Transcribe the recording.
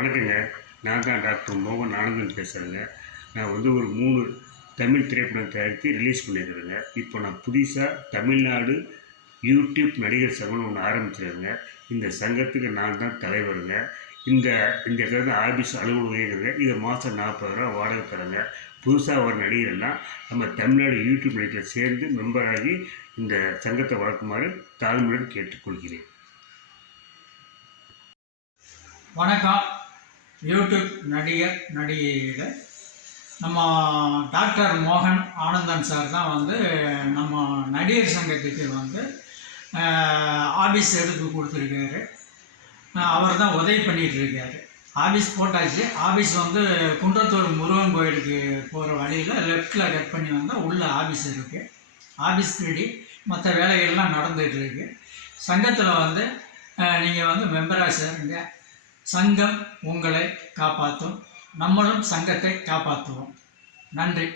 வணக்கங்க. நான் தான் டாக்டர் மோகன் ஆனந்தன் பேசுகிறேங்க. நான் ஒரு 3 தமிழ் திரைப்படம் தயாரித்து ரிலீஸ் பண்ணியிருக்கிறேங்க. இப்போ நான் புதுசாக தமிழ்நாடு யூடியூப் நடிகர் சங்கம்னு ஒன்று ஆரம்பிச்சிருக்கேங்க. இந்த சங்கத்துக்கு நான் தான் தலைவருங்க. இந்த இந்த இடத்துல ஆஃபீஸ் அலுவலகம் இருக்குதுங்க. இதை மாதம் 40 ரூபா வாடகை தரேங்க. புதுசாக வர நடிகர்லாம் நம்ம தமிழ்நாடு யூடியூப் நடிகர்கள் சேர்ந்து மெம்பராகி இந்த சங்கத்தை வளர்க்குமாறு தாழ்மையுடன் கேட்டுக்கொள்கிறேன். வணக்கம். யூடியூப் நடிகையில் நம்ம டாக்டர் மோகன் ஆனந்தன் சார் தான் நம்ம நடிகர் சங்கத்துக்கு ஆஃபீஸ் எடுத்து கொடுத்துருக்காரு. அவர் தான் உதவி பண்ணிகிட்ருக்காரு. ஆஃபீஸ் போட்டாச்சு. ஆஃபீஸ் குன்றத்தூர் முருகன் கோயிலுக்கு போகிற வழியில் லெஃப்டில் கட் பண்ணி வந்தால் உள்ள ஆஃபீஸ் இருக்குது. ஆஃபீஸ் ரெடி, மற்ற வேலைகள்லாம் நடந்துகிட்ருக்கு. சங்கத்தில் நீங்கள் மெம்பராக சேருங்க. சங்கம் உங்களை காப்பாற்றும். நம்மளும் சங்கத்தை காப்பாற்றுவோம். நன்றி.